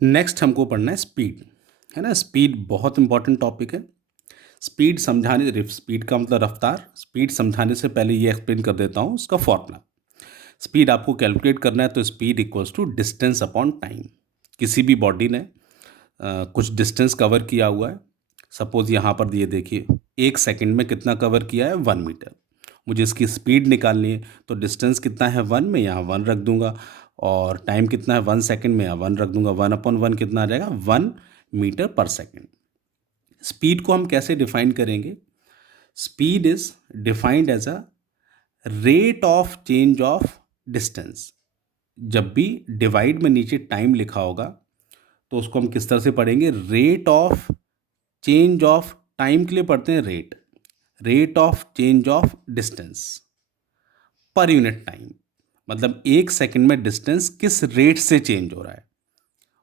Next हमको पढ़ना है स्पीड, है ना। स्पीड बहुत इंपॉर्टेंट टॉपिक है। स्पीड का मतलब रफ्तार। स्पीड समझाने से पहले ये एक्सप्लेन कर देता हूँ उसका फॉर्मूला। स्पीड आपको कैलकुलेट करना है तो speed equals to distance upon time. किसी भी बॉडी ने कुछ डिस्टेंस कवर किया हुआ है। सपोज यहाँ पर ये देखिए, 1 सेकंड में कितना कवर किया है, 1 मीटर। मुझे इसकी स्पीड निकालनी है तो डिस्टेंस कितना है 1 में, यहाँ 1 रख दूंगा। और टाइम कितना है 1 सेकंड में, यहाँ 1 रख दूंगा। 1/1 कितना आ जाएगा, 1 मीटर पर सेकंड। स्पीड को हम कैसे डिफाइन करेंगे? Speed is defined as a rate of change of distance. जब भी डिवाइड में नीचे टाइम लिखा होगा तो उसको हम किस तरह से पढ़ेंगे? Rate of change of time के लिए पढ़ते हैं rate of change of distance per unit time. मतलब 1 सेकंड में डिस्टेंस किस रेट से चेंज हो रहा है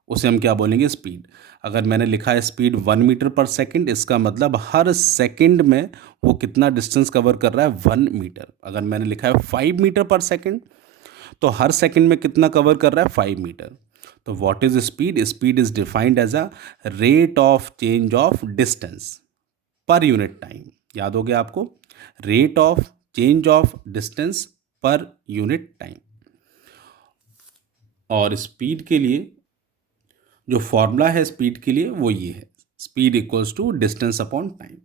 उसे हम क्या बोलेंगे? स्पीड। अगर मैंने लिखा है स्पीड 1 मीटर पर सेकंड, इसका मतलब हर सेकंड में वो कितना डिस्टेंस कवर कर रहा है, 1 मीटर। अगर मैंने लिखा है 5 मीटर पर सेकंड, तो हर सेकंड में कितना कवर कर रहा है, 5 मीटर। तो what is speed? Speed is defined as a rate of change of distance per unit time. याद हो गया आपको? Rate of change of distance per unit time. और स्पीड के लिए जो फॉर्मूला है स्पीड के लिए वो ये है, speed equals to distance upon time.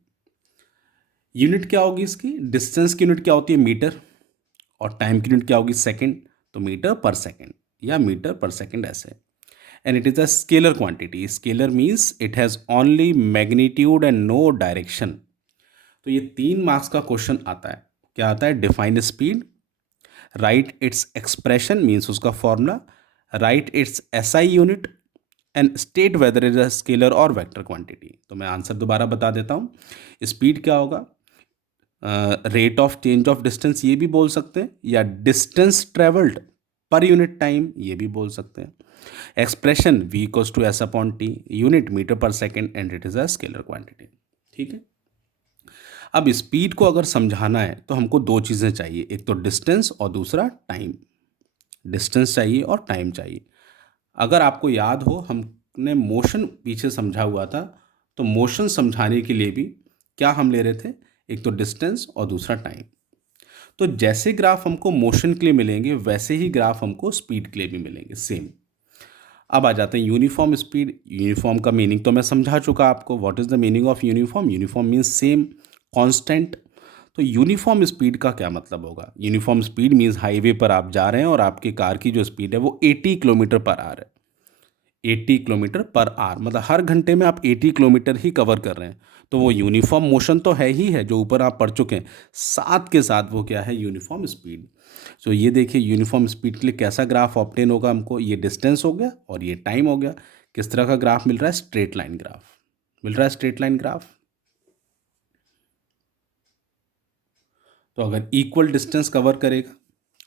Unit क्या होगी इसकी? डिस्टेंस की यूनिट क्या होती है, मीटर। और टाइम की यूनिट क्या होगी, सेकंड। तो मीटर पर सेकंड या मीटर पर सेकंड ऐसे। And it is a scalar quantity. Scalar means it has only magnitude and no direction. तो ये 3 मार्क्स का क्वेश्चन आता है। क्या आता है? Define speed, write its expression means उसका formula, write its SI unit and state whether is a scalar और वेक्टर क्वांटिटी। तो मैं आंसर दोबारा बता देता हूँ। स्पीड क्या होगा? Rate of change of distance ये भी बोल सकते हैं, या distance travelled per unit time ये भी बोल सकते हैं। Expression v equals to S upon T, unit metre per second and it is a scalar quantity. ठीक है। अब स्पीड को अगर समझाना है तो हमको 2 चीज़ें चाहिए, एक तो डिस्टेंस और दूसरा टाइम। डिस्टेंस चाहिए और टाइम चाहिए। अगर आपको याद हो, हमने मोशन पीछे समझा हुआ था, तो मोशन समझाने के लिए भी क्या हम ले रहे थे? एक तो डिस्टेंस और दूसरा टाइम। तो जैसे ग्राफ हमको मोशन के लिए मिलेंगे वैसे ही ग्राफ हमको स्पीड के लिए भी मिलेंगे, सेम। अब आ जाते हैं यूनिफॉर्म स्पीड। यूनिफॉर्म का मीनिंग तो मैं समझा चुका आपको। What is the meaning of uniform? Uniform means same, constant. तो यूनिफॉर्म स्पीड का क्या मतलब होगा? यूनिफॉर्म स्पीड मीन्स हाईवे पर आप जा रहे हैं और आपकी कार की जो स्पीड है वो 80 किलोमीटर पर आवर है। 80 किलोमीटर पर आवर मतलब हर घंटे में आप 80 किलोमीटर ही कवर कर रहे हैं। तो वो यूनिफॉर्म मोशन तो है ही है जो ऊपर आप पढ़ चुके हैं, साथ के साथ वो क्या है? Uniform speed. सो ये देखिए यूनिफॉर्म स्पीड के लिए कैसा ग्राफ ऑब्टेन होगा हमको? ये डिस्टेंस हो गया और ये टाइम हो गया। किस तरह का ग्राफ मिल रहा है? स्ट्रेट लाइन ग्राफ मिल रहा है, स्ट्रेट लाइन ग्राफ। तो अगर इक्वल डिस्टेंस कवर करेगा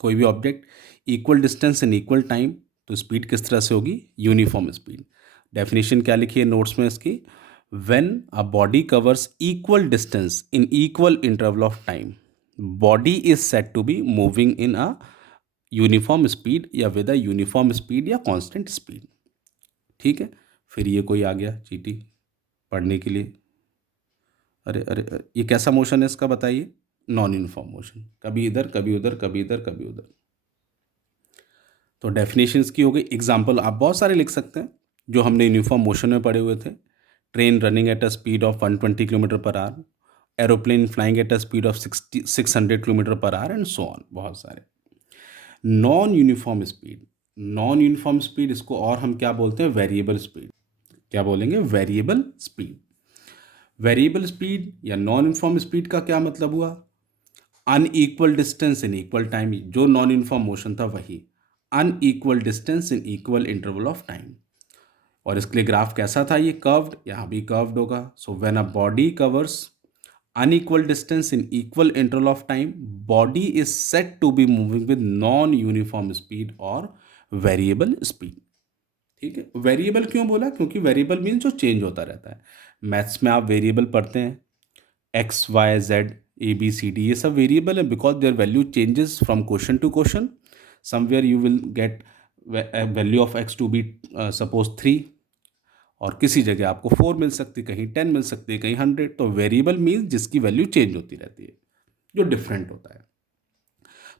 कोई भी object, equal distance in equal time, तो स्पीड किस तरह से होगी? Uniform speed. डेफिनेशन क्या लिखी है नोट्स में इसकी? When a body covers equal distance in equal interval of time, body is said to be moving in a uniform speed या विद अ यूनिफॉर्म स्पीड या कांस्टेंट स्पीड। ठीक है। फिर ये कोई आ गया चीटी पढ़ने के लिए। अरे अरे अरे, ये कैसा मोशन है इसका बताइए? नॉन यूनिफॉर्म मोशन, कभी इधर कभी उधर कभी इधर कभी उधर। तो डेफिनेशंस की हो गई। एग्जाम्पल आप बहुत सारे लिख सकते हैं जो हमने यूनिफॉर्म मोशन में पढ़े हुए थे। Train running at a speed of 120 kilometre per hour, aeroplane flying at a speed of 600 kilometre per hour and so on, बहुत सारे। Non uniform speed, non uniform speed इसको और हम क्या बोलते हैं? Variable speed. क्या बोलेंगे? Variable speed. वेरिएबल स्पीड या नॉन यूनिफॉर्म स्पीड का क्या मतलब हुआ? Unequal distance in equal time. जो नॉन यूनिफॉर्म मोशन था वही, unequal distance in equal interval of time. और इसके लिए ग्राफ कैसा था? ये कर्व्ड, यहाँ भी कर्व्ड होगा। So when a body covers unequal distance in equal interval of time, body is said to be moving with non uniform speed और वेरिएबल स्पीड। ठीक है। वेरिएबल क्यों बोला? क्योंकि वेरिएबल मीन्स जो चेंज होता रहता है। मैथ्स में आप वेरिएबल पढ़ते हैं, X Y Z A B C D, ये सब वेरिएबल है because their value changes from question to question. Somewhere you will get value of X to be suppose 3, और किसी जगह आपको 4 मिल सकती है, कहीं 10 मिल सकती है, कहीं 100। तो वेरिएबल मीन्स जिसकी वैल्यू चेंज होती रहती है, जो डिफरेंट होता है।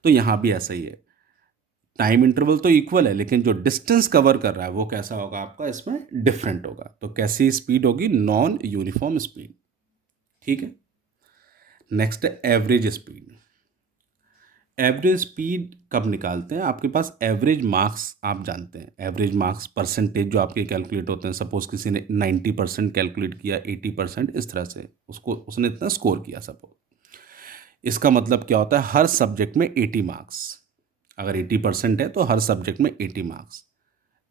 तो यहाँ भी ऐसा ही है, टाइम इंटरवल तो इक्वल है लेकिन जो डिस्टेंस कवर कर रहा है वो कैसा होगा आपका, इसमें डिफरेंट होगा। तो कैसी स्पीड होगी, नॉन यूनिफॉर्म स्पीड। ठीक है, नेक्स्ट है एवरेज स्पीड। एवरेज स्पीड कब निकालते हैं, आपके पास एवरेज मार्क्स आप जानते हैं, एवरेज मार्क्स परसेंटेज जो आपके कैलकुलेट होते हैं। सपोज किसी ने 90% कैलकुलेट किया, 80%, इस तरह से उसको उसने इतना स्कोर किया सपोज। इसका मतलब क्या होता है, हर सब्जेक्ट में 80 मार्क्स। अगर 80% है तो हर सब्जेक्ट में 80 मार्क्स,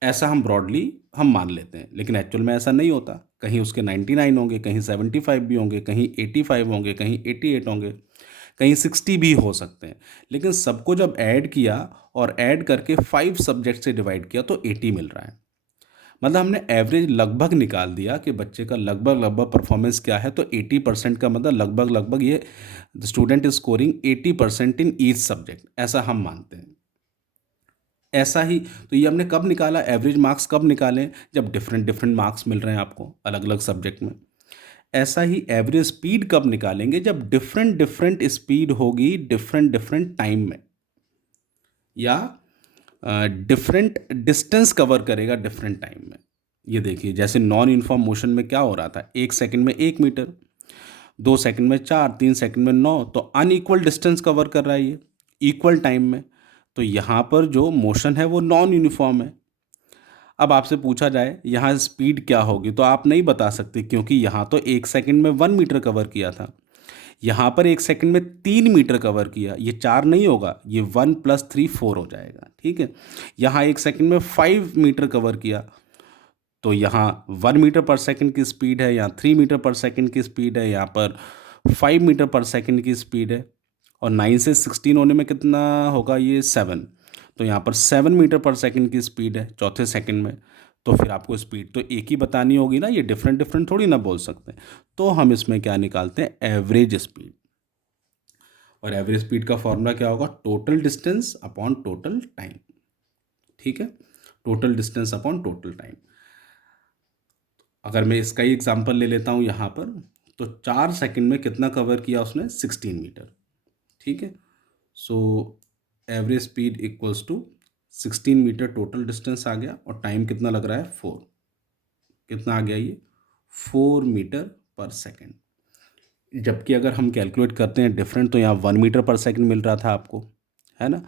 ऐसा हम ब्रॉडली हम मान लेते हैं। लेकिन एक्चुअल में ऐसा नहीं होता, कहीं उसके 99 होंगे, कहीं 75 भी होंगे, कहीं 85 होंगे, कहीं 88 होंगे, कहीं 60 भी हो सकते हैं। लेकिन सबको जब ऐड किया और ऐड करके 5 सब्जेक्ट से डिवाइड किया तो 80 मिल रहा है। मतलब हमने एवरेज लगभग निकाल दिया कि बच्चे का लगभग लगभग परफॉर्मेंस क्या है। तो 80% का मतलब लगभग लगभग ये the student is scoring 80% in each subject, ऐसा हम मानते हैं। ऐसा ही तो ये हमने कब निकाला, एवरेज मार्क्स कब निकालें, जब डिफरेंट डिफरेंट मार्क्स मिल रहे हैं आपको अलग अलग सब्जेक्ट में। ऐसा ही एवरेज स्पीड कब निकालेंगे, जब डिफरेंट डिफरेंट स्पीड होगी डिफरेंट डिफरेंट टाइम में, या डिफरेंट डिस्टेंस कवर करेगा डिफरेंट टाइम में। ये देखिए, जैसे नॉन यूनिफॉर्म मोशन में क्या हो रहा था, 1 सेकंड में 1 मीटर, 2 सेकंड में 4, 3 सेकंड में 9, तो अनइक्वल डिस्टेंस कवर कर रहा है ये इक्वल टाइम में। तो यहाँ पर जो मोशन है वो नॉन यूनिफॉर्म है। अब आपसे पूछा जाए यहाँ स्पीड क्या होगी, तो आप नहीं बता सकते, क्योंकि यहाँ तो 1 सेकंड में 1 मीटर कवर किया था, यहाँ पर 1 सेकंड में 3 मीटर कवर किया। ये 4 नहीं होगा, ये 1 + 3 4 हो जाएगा। ठीक है, यहाँ 1 सेकंड में 5 मीटर कवर किया, तो यहाँ 1 मीटर पर सेकंड की स्पीड है, यहाँ 3 मीटर पर सेकंड की स्पीड है, यहाँ पर 5 मीटर पर सेकंड की स्पीड है। और 9 से 16 होने में कितना होगा, ये 7। तो यहाँ पर 7 मीटर पर सेकंड की स्पीड है चौथे सेकंड में। तो फिर आपको स्पीड तो एक ही बतानी होगी ना, ये डिफरेंट डिफरेंट थोड़ी ना बोल सकते। तो हम इसमें क्या निकालते हैं, एवरेज स्पीड। और एवरेज स्पीड का फॉर्मूला क्या होगा, total distance upon total time. ठीक है, total distance upon total time. अगर मैं इसका ही एग्जांपल ले लेता हूँ यहाँ पर, तो 4 सेकंड में कितना कवर किया उसने, 16 मीटर। ठीक है, so average speed equals to 16 metre total distance आ गया, और टाइम कितना लग रहा है, 4। कितना आ गया ये, 4 मीटर पर सेकंड। जबकि अगर हम कैलकुलेट करते हैं डिफरेंट, तो यहाँ 1 मीटर पर सेकंड मिल रहा था आपको, है ना,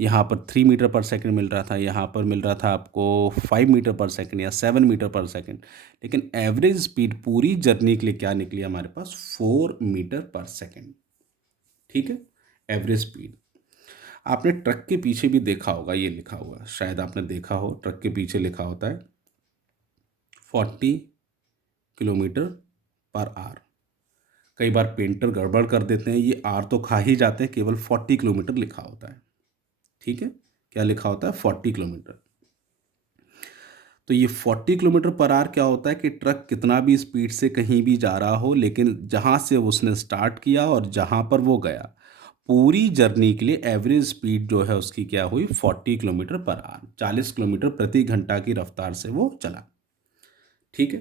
यहाँ पर 3 मीटर पर सेकंड मिल रहा था, यहाँ पर मिल रहा था आपको 5 मीटर पर सेकंड या 7 मीटर पर सेकंड। लेकिन एवरेज स्पीड पूरी जर्नी के लिए क्या निकली हमारे पास, 4 मीटर पर सेकंड। ठीक है, एवरेज स्पीड। आपने ट्रक के पीछे भी देखा होगा, ये लिखा हुआ शायद आपने देखा हो, ट्रक के पीछे लिखा होता है 40 किलोमीटर पर आवर। कई बार पेंटर गड़बड़ कर देते हैं, ये आर तो खा ही जाते हैं, केवल 40 किलोमीटर लिखा होता है। ठीक है, क्या लिखा होता है, 40 किलोमीटर। तो ये 40 किलोमीटर पर आवर क्या होता है कि ट्रक कितना भी स्पीड से कहीं भी जा रहा हो, लेकिन जहाँ से उसने स्टार्ट किया और जहाँ पर वो गया, पूरी जर्नी के लिए एवरेज स्पीड जो है उसकी क्या हुई, 40 किलोमीटर पर आवर, 40 किलोमीटर प्रति घंटा की रफ्तार से वो चला। ठीक है,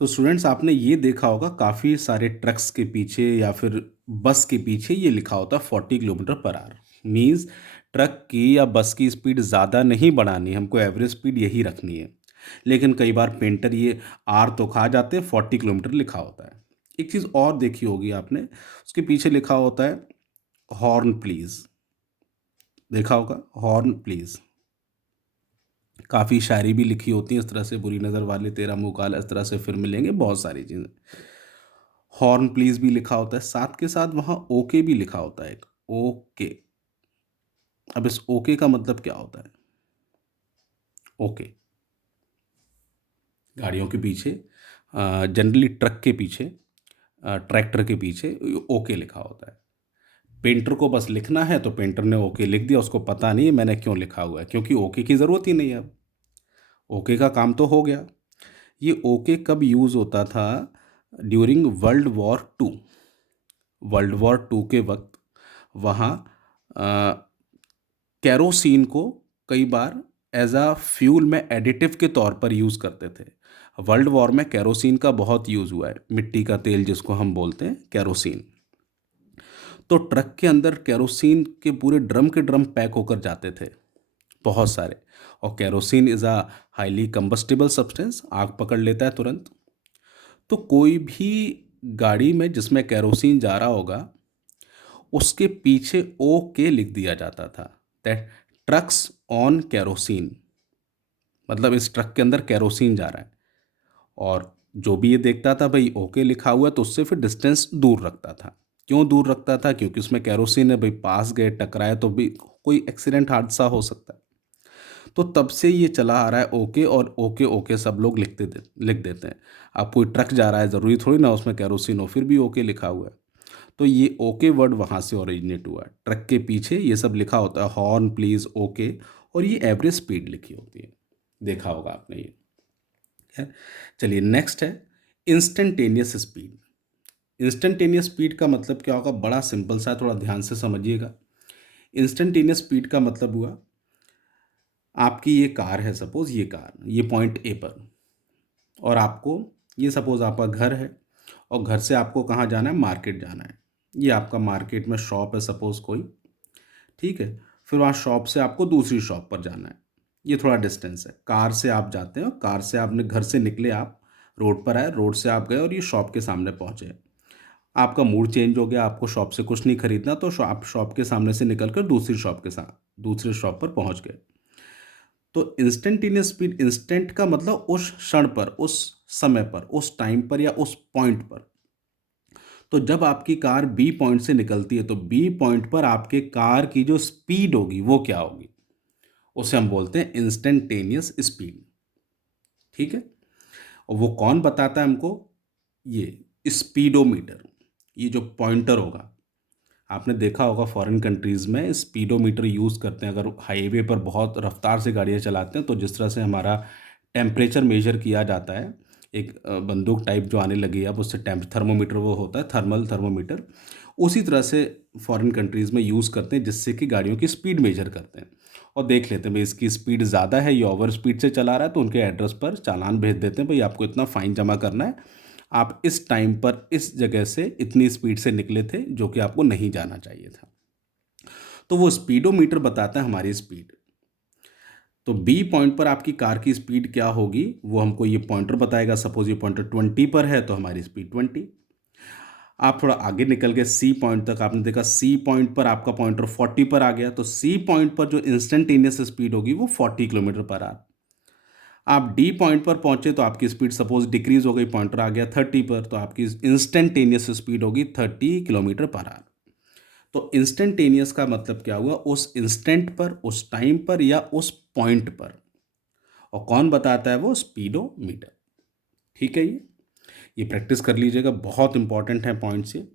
तो स्टूडेंट्स आपने ये देखा होगा काफ़ी सारे ट्रक्स के पीछे या फिर बस के पीछे ये लिखा होता है 40 kilometre per hour. Means truck की या बस की स्पीड ज़्यादा नहीं बढ़ानी, हमको एवरेज स्पीड यही रखनी है। लेकिन कई बार पेंटर ये आर तो खा जाते हैं, 40 किलोमीटर लिखा होता है। एक चीज़ और देखी होगी आपने, उसके पीछे लिखा होता है हॉर्न प्लीज़, देखा होगा, हॉर्न प्लीज़। काफ़ी शायरी भी लिखी होती है इस तरह से, बुरी नज़र वाले तेरा मुँह काला, इस तरह से फिर मिलेंगे बहुत सारी चीज़ें। हॉर्न प्लीज भी लिखा होता है, साथ के साथ वहाँ ओके भी लिखा होता है, एक ओके। अब इस ओके का मतलब क्या होता है, ओके गाड़ियों के पीछे, जनरली ट्रक के पीछे, ट्रैक्टर के पीछे ओके लिखा होता है। पेंटर को बस लिखना है तो पेंटर ने ओके लिख दिया, उसको पता नहीं है मैंने क्यों लिखा हुआ है, क्योंकि ओके की ज़रूरत ही नहीं है, अब ओके का काम तो हो गया। ये ओके कब यूज़ होता था, during world war 2। World war 2 के वक्त वहाँ कैरोसिन को कई बार एज अ फ्यूल में एडिटिव के तौर पर यूज़ करते थे। वर्ल्ड वॉर में केरोसिन का बहुत यूज़ हुआ है, मिट्टी का तेल जिसको हम बोलते हैं केरोसिन। तो ट्रक के अंदर केरोसिन के पूरे ड्रम के ड्रम पैक होकर जाते थे, बहुत सारे। और kerosene is a highly combustible substance, आग पकड़ लेता है तुरंत। तो कोई भी गाड़ी में जिसमें केरोसिन जा रहा होगा, उसके पीछे ओ के लिख दिया जाता था, दैट ट्रक्स ऑन केरोसिन, मतलब इस ट्रक के अंदर केरोसिन जा रहा है। और जो भी ये देखता था भाई ओके लिखा हुआ है, तो उससे फिर डिस्टेंस दूर रखता था। क्यों दूर रखता था? क्योंकि उसमें केरोसिन है भाई, पास गए टकराए तो भी कोई एक्सीडेंट हादसा हो सकता है। तो तब से ये चला आ रहा है ओके, और ओके ओके सब लोग लिख देते हैं। अब कोई ट्रक जा रहा है, ज़रूरी थोड़ी ना उसमें केरोसिन हो, फिर भी ओके लिखा हुआ है। तो ये ओके वर्ड वहाँ से ओरिजिनेट हुआ है। ट्रक के पीछे ये सब लिखा होता है, हॉर्न प्लीज़ ओके, और ये एवरेज स्पीड लिखी होती है, देखा होगा आपने ये है। चलिए नेक्स्ट है इंस्टेंटेनियस स्पीड। इंस्टेंटेनियस स्पीड का मतलब क्या होगा? बड़ा सिंपल सा है, थोड़ा ध्यान से समझिएगा। इंस्टेंटेनियस स्पीड का मतलब हुआ, आपकी ये कार है, सपोज ये कार, ये पॉइंट ए पर, और आपको ये सपोज आपका घर है, और घर से आपको कहाँ जाना है? मार्केट जाना है। ये आपका मार्केट में शॉप है सपोज कोई, ठीक है। फिर वहाँ शॉप से आपको दूसरी शॉप पर जाना है, ये थोड़ा डिस्टेंस है। कार से आप जाते हो, कार से आपने घर से निकले, आप रोड पर आए, रोड से आप गए और ये शॉप के सामने पहुँचे। आपका मूड चेंज हो गया, आपको शॉप से कुछ नहीं खरीदना, तो आप शॉप के सामने से निकल कर दूसरी शॉप के साथ दूसरी शॉप पर पहुँच गए। तो इंस्टेंटेनियस स्पीड, इंस्टेंट का मतलब उस क्षण पर, उस समय पर, उस टाइम पर या उस पॉइंट पर। तो जब आपकी कार बी पॉइंट से निकलती है, तो बी पॉइंट पर आपके कार की जो स्पीड होगी वो क्या होगी? उसे हम बोलते हैं इंस्टेंटेनियस स्पीड, ठीक है। और वो कौन बताता है हमको? ये स्पीडोमीटर, ये जो पॉइंटर होगा। आपने देखा होगा फॉरेन कंट्रीज़ में स्पीडोमीटर यूज़ करते हैं। अगर हाईवे पर बहुत रफ्तार से गाड़ियाँ चलाते हैं, तो जिस तरह से हमारा टेम्परेचर मेजर किया जाता है, एक बंदूक टाइप जो आने लगी है अब, उससे थर्मोमीटर वो होता है, थर्मल थर्मोमीटर, उसी तरह से फॉरेन कंट्रीज़ में यूज़ करते हैं, जिससे कि गाड़ियों की स्पीड मेजर करते हैं और देख लेते हैं भाई इसकी स्पीड ज़्यादा है, ये ओवर स्पीड से चला रहा है, तो उनके एड्रेस पर चालान भेज देते हैं, भाई आपको इतना फ़ाइन जमा करना है, आप इस टाइम पर इस जगह से इतनी स्पीड से निकले थे, जो कि आपको नहीं जाना चाहिए था। तो वो स्पीडोमीटर बताता है हमारी स्पीड। तो बी पॉइंट पर आपकी कार की स्पीड क्या होगी, वो हमको ये पॉइंटर बताएगा। सपोज ये पॉइंटर 20 पर है, तो हमारी स्पीड 20। आप थोड़ा आगे निकल गए सी पॉइंट तक, आपने देखा सी पॉइंट पर आपका पॉइंटर 40 पर आ गया, तो सी पॉइंट पर जो इंस्टेंटेनियस स्पीड होगी वो 40 किलोमीटर पर आवर। आप डी पॉइंट पर पहुंचे, तो आपकी स्पीड सपोज डिक्रीज हो गई, पॉइंटर आ गया 30 पर, तो आपकी इंस्टेंटेनियस स्पीड होगी 30 किलोमीटर पर आवर। तो इंस्टेंटेनियस का मतलब क्या हुआ? उस इंस्टेंट पर, उस टाइम पर या उस पॉइंट पर। और कौन बताता है? वो स्पीडोमीटर, ठीक है। ये प्रैक्टिस कर लीजिएगा, बहुत इंपॉर्टेंट है पॉइंट्स ये।